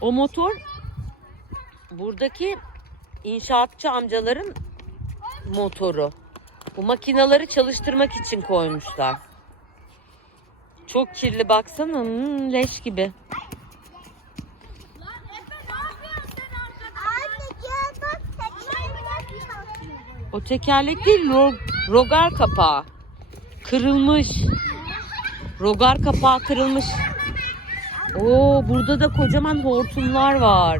O motor buradaki inşaatçı amcaların motoru. Bu makinaları çalıştırmak için koymuşlar. Çok kirli baksana. Hmm, leş gibi. O tekerlek değil ro- rogar kapağı. Kırılmış. Rogar kapağı kırılmış. Oo burada da kocaman hortumlar var.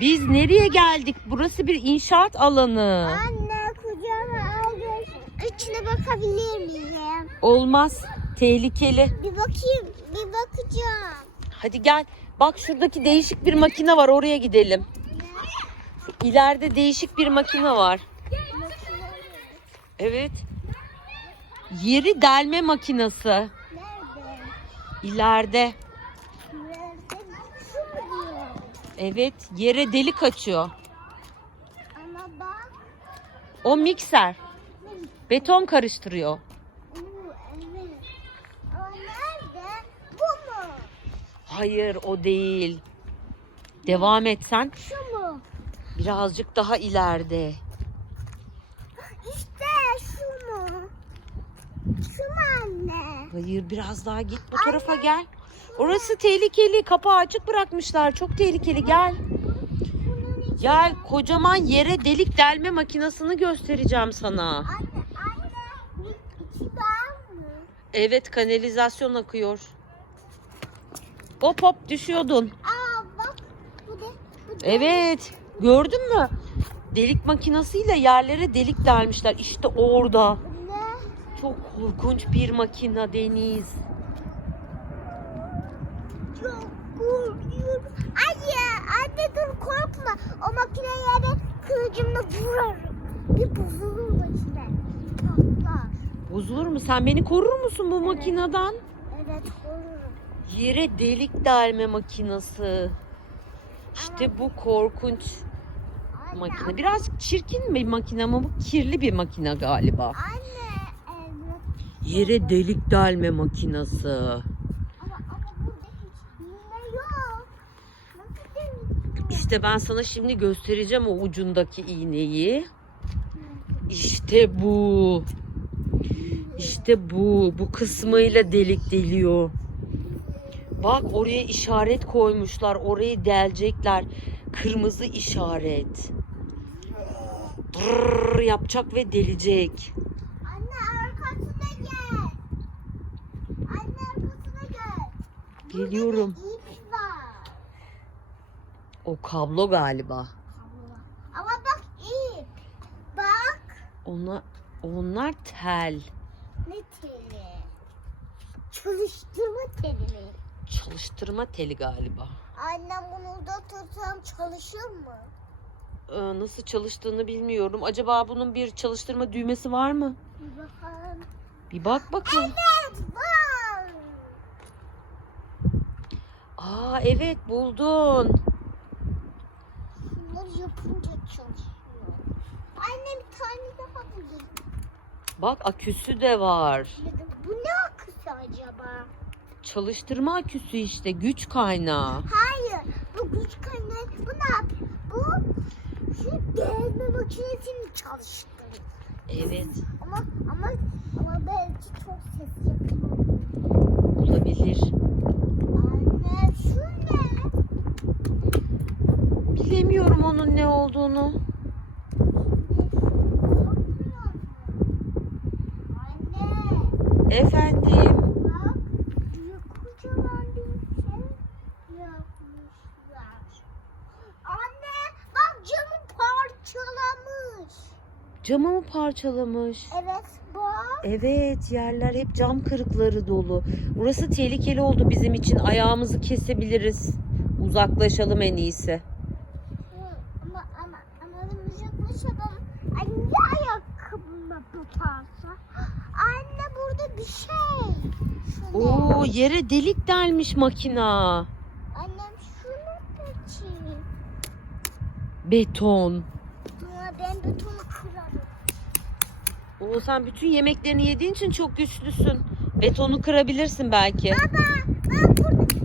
Biz nereye geldik? Burası bir inşaat alanı. Anne kucağıma aldım. İçine bakabilir miyim? Olmaz. Tehlikeli. Bir bakayım, bir bakacağım. Hadi gel. Bak şuradaki değişik bir makine var. Oraya gidelim. İleride değişik bir makine var. Evet. Yeri delme makinesi. Nerede? İleride. Nerede? Şu mu diyor? Evet. Yere delik açıyor. Ama bak. O mikser. Beton karıştırıyor. Oo, evet. Ama nerede? Bu mu? Hayır o değil. Devam etsen Şu mu? birazcık daha ileride. İşte şu mu? Şu mu anne? Hayır biraz daha git bu tarafa gel. Orası tehlikeli. Kapağı açık bırakmışlar. Çok tehlikeli. Gel. Gel kocaman yere delik delme makinesini göstereceğim sana. Anne, anne. İçi var mı? Evet kanalizasyon akıyor. Hop hop düşüyordun. Aa bak. Bu da. Bu da. Evet. Gördün mü? Delik makinesiyle yerlere delik delmişler. İşte orada. Çok korkunç bir makine Deniz. Çok korkuyorum. Anne, anne dur korkma. O makineye ben kılıcımla vurarım. Bir bozulur makine. Patlar. Bozulur mu? Sen beni korur musun bu makineden? Evet korurum. Yere delik delme makinesi. İşte bu korkunç makine. Biraz çirkin bir makine ama bu kirli bir makine galiba. Anne. Yere delik delme makinesi. Ama, ama burada hiç iğne yok. Nasıl deneyeceğim? İşte ben sana şimdi göstereceğim o ucundaki iğneyi. İşte bu. İşte bu. Bu kısmıyla delik deliyor. Bak oraya işaret koymuşlar. Orayı delecekler. Kırmızı işaret. Brrr yapacak ve delecek. Anne arkasına gel. Anne arkasına gel. Burada Geliyorum. O kablo galiba. Ama bak ip. Bak. Ona, onlar tel. Ne teli? Çalıştırma teli mi? Çalıştırma teli galiba. Annem bunu da tutsam çalışır mı? Ee, nasıl çalıştığını bilmiyorum. Acaba bunun bir çalıştırma düğmesi var mı? Bir bakalım. Bir bak bakalım. Evet var. Aa evet buldun. Bunları yapınca çalışıyor. Anne bir tane daha bulayım. Bak aküsü de var. Bu ne akısı acaba? Çalıştırma aküsü işte güç kaynağı. Hayır. Bu güç kaynağı. Bu ne yapıyor? Bu şu gezme makinesini çalıştırıyor. Evet Ama ama ama belki çok ses yapıyor. olabilir. Anne şu ne? Bilemiyorum onun ne olduğunu. Anne Efendim. bak büyük kocaman bir şey yapmışlar. Anne bak camı parçalamış. Camı mı parçalamış? Evet bak. Evet yerler hep cam kırıkları dolu. Burası tehlikeli oldu bizim için. Ayağımızı kesebiliriz. Uzaklaşalım en iyisi. Hı, Ama ama ama uzaklaşalım. Anne Anne burada bir şey. Şu ne? Oo yere delik delmiş makina. Annem şunu peki. Beton. Ama ben betonu kırarım. Oo sen bütün yemeklerini yediğin için çok güçlüsün. Betonu kırabilirsin belki. Baba ben burada